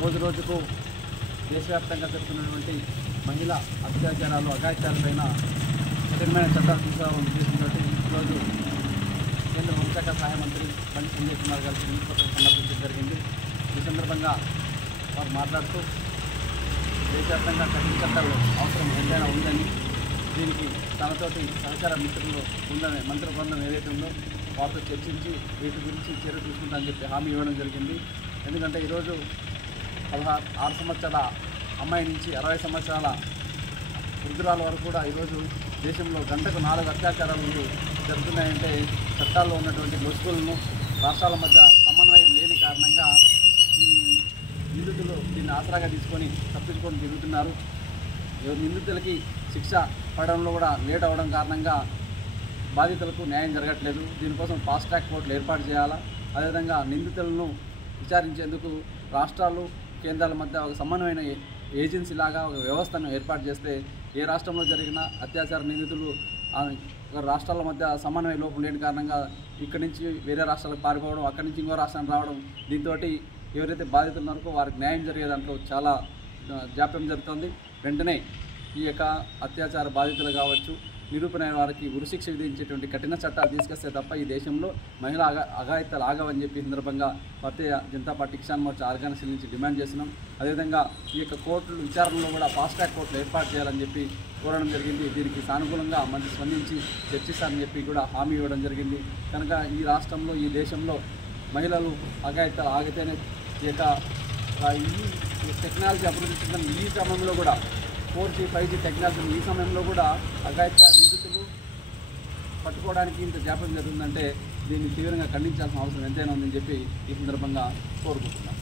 రోజు రోజుకు దేశవ్యాప్తంగా జరుగుతున్నటువంటి మహిళా అత్యాచారాలు అఘాయిత్యాలపైన కఠినమైన చట్టాలు తీసుకురావాలని ఉద్దేశంతో ఈరోజు కేంద్ర హోంశాఖ సహాయ మంత్రి బండి సంజయ్ కుమార్ గారికి వినతిపత్రం సమర్పించడం జరిగింది. ఈ సందర్భంగా వారు మాట్లాడుతూ దేశవ్యాప్తంగా కఠిన చట్టాలు అవసరం ఎంతైనా ఉందని, దీనికి తనతోటి సహకార మిత్రులు ఉందని మంత్రి బృందం ఏదైతే ఉందో వారితో చర్చించి వీటి గురించి చర్య తీసుకుంటామని చెప్పి హామీ ఇవ్వడం జరిగింది. ఎందుకంటే ఈరోజు 6 సంవత్సరాల అమ్మాయి నుంచి 60 సంవత్సరాల వృద్ధురాల వరకు కూడా ఈరోజు దేశంలో గంటకు 4 అత్యాచారాలు జరుగుతున్నాయంటే చట్టాల్లో ఉన్నటువంటి లొసుగులను రాష్ట్రాల మధ్య సమన్వయం లేని కారణంగా ఈ నిందితులు దీన్ని ఆసరాగా తీసుకొని తప్పించుకొని తిరుగుతున్నారు. నిందితులకి శిక్ష పడడంలో కూడా లేట్ అవ్వడం కారణంగా బాధితులకు న్యాయం జరగట్లేదు. దీనికోసం ఫాస్ట్ ట్రాక్ కోర్టులు ఏర్పాటు చేయాలా. అదేవిధంగా నిందితులను విచారించేందుకు రాష్ట్రాలు కేంద్రాల మధ్య ఒక సమన్వయమైన ఏజెన్సీ లాగా ఒక వ్యవస్థను ఏర్పాటు చేస్తే ఏ రాష్ట్రంలో జరిగిన అత్యాచార నిందితులు రాష్ట్రాల మధ్య సమన్వయ లోపం లేని కారణంగా ఇక్కడి నుంచి వేరే రాష్ట్రాలకు పారిపోవడం, అక్కడి నుంచి ఇంకో రాష్ట్రానికి రావడం, దీంతో ఎవరైతే బాధితులు ఉన్నారో వారికి న్యాయం జరిగే దాంట్లో చాలా జాప్యం జరుగుతుంది. వెంటనే ఈ యొక్క అత్యాచార బాధితులు కావచ్చు, నిరూపణైన వారికి ఉరిశిక్ష విధించేటువంటి కఠిన చట్టాలు తీసుకొస్తే తప్ప ఈ దేశంలో మహిళా అఘాయిత్యాలు ఆగవని చెప్పి సందర్భంగా భారతీయ జనతా పార్టీ కిసాన్ మోర్చా ఆర్గనైజేషన్ నుంచి డిమాండ్ చేస్తున్నాం. అదేవిధంగా ఈ యొక్క కోర్టుల విచారణలో కూడా ఫాస్ట్ ట్రాక్ కోర్టులు ఏర్పాటు చేయాలని చెప్పి కోరడం జరిగింది. దీనికి సానుకూలంగా మంత్రి స్పందించి చర్చిస్తారని చెప్పి కూడా హామీ ఇవ్వడం జరిగింది. కనుక ఈ రాష్ట్రంలో ఈ దేశంలో మహిళలు అఘాయిత్యాలు ఆగితేనే ఈ యొక్క ఈ టెక్నాలజీ అభివృద్ధి చెందిన ఈ సమయంలో కూడా 4G 5G టెక్నాలజీ ఈ సమయంలో కూడా అఘాయిత్య నిందితులు పట్టుకోవడానికి ఇంత జాప్యం జరుగుతుందంటే దీన్ని తీవ్రంగా ఖండించాల్సిన అవసరం ఎంతైనా ఉందని చెప్పి ఈ సందర్భంగా కోరుకుంటున్నాం.